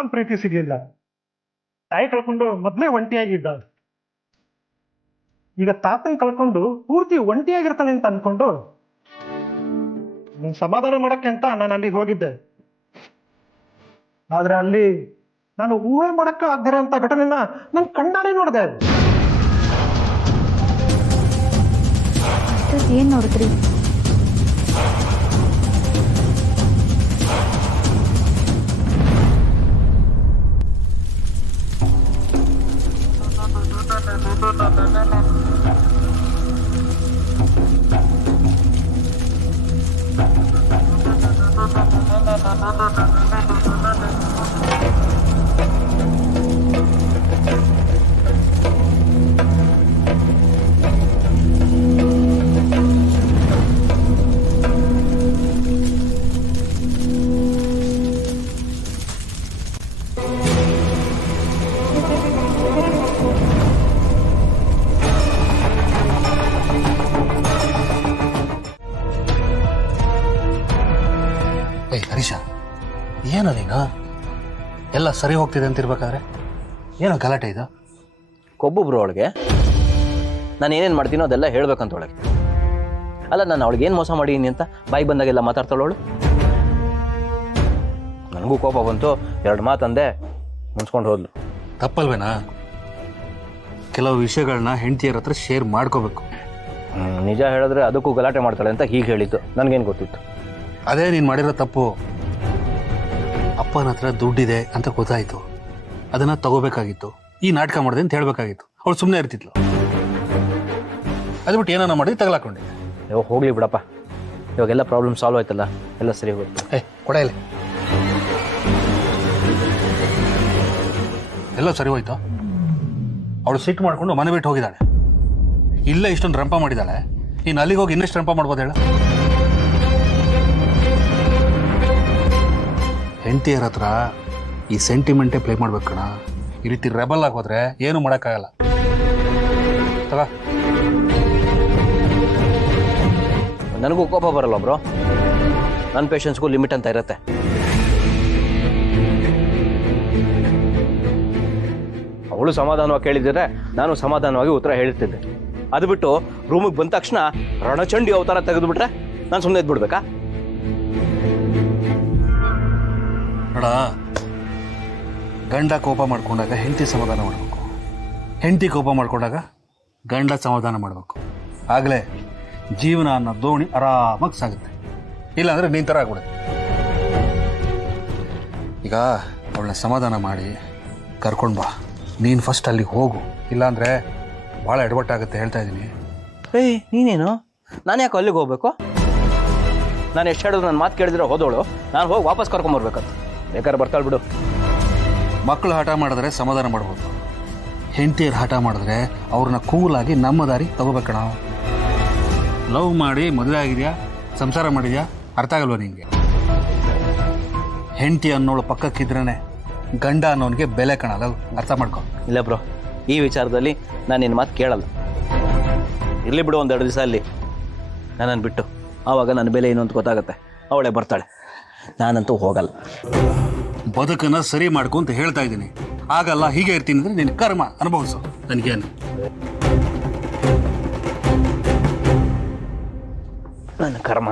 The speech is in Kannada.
ಅಪ್ಪನ ಪ್ರೀತಿ ಸಿಗಲಿಲ್ಲ. ತಾಯಿ ಕಳ್ಕೊಂಡು ಮೊದಲೇ ಒಂಟಿಯಾಗಿದ್ದ. ಈಗ ತಾತನ್ ಕಳ್ಕೊಂಡು ಪೂರ್ತಿ ಒಂಟಿಯಾಗಿರ್ತಾನೆ ಅಂತ ಅನ್ಕೊಂಡು ಸಮಾಧಾನ ಮಾಡಕ್ಕೆ ಅಂತ ನಾನು ಅಲ್ಲಿಗೆ ಹೋಗಿದ್ದೆ. ಆದ್ರೆ ಅಲ್ಲಿ ನಾನು ಊಹೆ ಮಾಡಕ್ಕ ಆಗದಿರೋಂಥ ಘಟನೆನ ನಾನು ಕಣ್ಣಾರೆ ನೋಡಿದೆ. ಏನ್ ನೋಡಿದ್ರಿ? ಹರೀಶ, ಏನೋ ನೀನು ಎಲ್ಲ ಸರಿ ಹೋಗ್ತಿದೆ ಅಂತಿರ್ಬೇಕಾದ್ರೆ ಏನೋ ಗಲಾಟೆ ಇದು? ಕೊಬ್ಬೊಬ್ರು ಅವಳಿಗೆ ನಾನು ಏನೇನು ಮಾಡ್ತೀನೋ ಅದೆಲ್ಲ ಹೇಳ್ಬೇಕಂತ ಒಳಗೆ. ಅಲ್ಲ, ನಾನು ಅವಳಿಗೆ ಏನು ಮೋಸ ಮಾಡೀನಿ ಅಂತ ಬಾಯಿ ಬಂದಾಗೆಲ್ಲ ಮಾತಾಡ್ತಾಳವಳು. ನನಗೂ ಕೋಪ ಬಂತು, 2 ಮಾತಂದೆ, ಮುನ್ಸ್ಕೊಂಡು ಹೋದ್ಲು. ತಪ್ಪಲ್ವೇನಾ? ಕೆಲವು ವಿಷಯಗಳನ್ನ ಹೆಂಡತಿಯರ ಹತ್ರ ಶೇರ್ ಮಾಡ್ಕೋಬೇಕು. ನಿಜ ಹೇಳಿದ್ರೆ ಅದಕ್ಕೂ ಗಲಾಟೆ ಮಾಡ್ತಾಳೆ ಅಂತ ಹೀಗೆ ಹೇಳಿತ್ತು. ನನಗೇನು ಗೊತ್ತಿತ್ತು? ಅದೇ ನೀನು ಮಾಡಿರೋ ತಪ್ಪು. ಅಪ್ಪನ ಹತ್ರ ದುಡ್ಡಿದೆ ಅಂತ ಗೊತ್ತಾಯಿತು, ಅದನ್ನು ತಗೋಬೇಕಾಗಿತ್ತು. ಈ ನಾಟಕ ಮಾಡಿದೆ ಅಂತ ಹೇಳಬೇಕಾಗಿತ್ತು. ಅವಳು ಸುಮ್ಮನೆ ಇರ್ತಿದ್ಲು. ಅದು ಬಿಟ್ಟು ಏನಾನ ಮಾಡಿ ತಗಲಾಕೊಂಡೆ. ಇವಾಗ ಹೋಗ್ಲಿ ಬಿಡಪ್ಪ, ಇವಾಗೆಲ್ಲ ಪ್ರಾಬ್ಲಮ್ ಸಾಲ್ವ್ ಆಯ್ತಲ್ಲ, ಎಲ್ಲ ಸರಿ ಹೋಗುತ್ತೆ. ಕೊಡ ಇಲ್ಲ, ಎಲ್ಲ ಸರಿ ಹೋಯ್ತು. ಅವಳು ಸಿಟ್ಟು ಮಾಡಿಕೊಂಡು ಮನೆ ಬಿಟ್ಟು ಹೋಗಿದ್ದಾಳೆ. ಇಲ್ಲೇ ಇಷ್ಟೊಂದು ರಂಪ ಮಾಡಿದ್ದಾಳೆ, ನೀನು ಅಲ್ಲಿಗೆ ಹೋಗಿ ಇನ್ನೆಷ್ಟು ರಂಪ ಮಾಡ್ಬೋದು ಹೇಳ? ಹೆಂಡತಿಯರ ಹತ್ರ ಈ ಸೆಂಟಿಮೆಂಟೇ ಪ್ಲೇ ಮಾಡ್ಬೇಕು ಕಣ. ಈ ರೀತಿ ರೆಬಲ್ ಆಗೋದ್ರೆ ಏನು ಮಾಡೋಕ್ಕಾಗಲ್ಲ. ತಗೋ. ನನಗೂ ಕೋಪ ಬರಲ್ಲ ಬ್ರೋ. ನನ್ನ ಪೇಷನ್ಸ್ಗೂ ಲಿಮಿಟ್ ಅಂತ ಇರುತ್ತೆ. ಅವಳು ಸಮಾಧಾನವಾಗಿ ಕೇಳಿದ್ರೆ ನಾನು ಸಮಾಧಾನವಾಗಿ ಉತ್ತರ ಹೇಳ್ತಿದ್ದೆ. ಅದು ಬಿಟ್ಟು ರೂಮಿಗೆ ಬಂದ ತಕ್ಷಣ ರಣಚಂಡಿ ಅವತಾರ ತೆಗೆದುಬಿಟ್ರೆ ನಾನು ಸುಮ್ಮನೆ ಇದ್ಬಿಡ್ಬೇಕಾ? ನೋಡ, ಗಂಡ ಕೋಪ ಮಾಡ್ಕೊಂಡಾಗ ಹೆಂಡತಿ ಸಮಾಧಾನ ಮಾಡಬೇಕು, ಹೆಂಡತಿ ಕೋಪ ಮಾಡ್ಕೊಂಡಾಗ ಗಂಡ ಸಮಾಧಾನ ಮಾಡಬೇಕು. ಆಗಲೇ ಜೀವನ ಅನ್ನೋ ದೋಣಿ ಆರಾಮಾಗಿ ಸಾಗುತ್ತೆ. ಇಲ್ಲಾಂದರೆ ನೀನು ಥರ ಆಗ್ಬಿಡುತ್ತೆ. ಈಗ ಅವಳನ್ನ ಸಮಾಧಾನ ಮಾಡಿ ಕರ್ಕೊಂಡು ಬಾ. ನೀನು ಫಸ್ಟ್ ಅಲ್ಲಿಗೆ ಹೋಗು, ಇಲ್ಲಾಂದರೆ ಭಾಳ ಎಡವಟ್ಟಾಗುತ್ತೆ ಹೇಳ್ತಾ ಇದ್ದೀನಿ. ಏಯ್, ನೀನೇನು? ನಾನು ಯಾಕೆ ಅಲ್ಲಿಗೆ ಹೋಗ್ಬೇಕು? ನಾನು ಎಷ್ಟು ಹೇಳಿದ್ರು ನನ್ನ ಮಾತು ಕೇಳಿದ್ರೆ ಹೋದವಳು ನಾನು ಹೋಗಿ ವಾಪಸ್ ಕರ್ಕೊಂಬರ್ಬೇಕಂತ. ಬೇಕಾದ್ರೆ ಬರ್ತಾಳೆ ಬಿಡು. ಮಕ್ಕಳು ಹಠ ಮಾಡಿದ್ರೆ ಸಮಾಧಾನ ಮಾಡ್ಬೋದು, ಹೆಂಡತಿಯರು ಹಠ ಮಾಡಿದ್ರೆ ಅವ್ರನ್ನ ಕೂಲಾಗಿ ನಮ್ಮ ದಾರಿ ತಗೋಬೇಕಣ. ಲವ್ ಮಾಡಿ ಮದುವೆ ಆಗಿದೆಯಾ, ಸಂಸಾರ ಮಾಡಿದ್ಯಾ, ಅರ್ಥ ಆಗಲ್ವ ನಿಂಗೆ? ಹೆಂಡತಿ ಅನ್ನೋಳು ಪಕ್ಕಕ್ಕಿದ್ರೇ ಗಂಡ ಅನ್ನೋನಿಗೆ ಬೆಲೆ ಕಾಣಲ್ಲ. ಅರ್ಥ ಮಾಡ್ಕೊ. ಇಲ್ಲ ಬ್ರೋ, ಈ ವಿಚಾರದಲ್ಲಿ ನಾನು ನಿನ್ನ ಮಾತು ಕೇಳಲ್ಲ. ಇರಲಿ ಬಿಡು, 1-2 ದಿವಸ ಅಲ್ಲಿ ನನ್ನನ್ನು ಬಿಟ್ಟು. ಆವಾಗ ನನ್ನ ಬೆಲೆ ಏನು ಅಂತ ಗೊತ್ತಾಗುತ್ತೆ. ಅವಳೇ ಬರ್ತಾಳೆ, ನಾನಂತೂ ಹೋಗಲ್ಲ. ಬದುಕನ್ನು ಸರಿ ಮಾಡ್ಕೊ ಅಂತ ಹೇಳ್ತಾ ಇದ್ದೀನಿ. ಆಗಲ್ಲ, ಹೀಗೆ ಇರ್ತೀನಿ ಅಂದರೆ ನಿನ್ನ ಕರ್ಮ ಅನುಭವಿಸು. ನನಗೇನು ನನ್ನ ಕರ್ಮ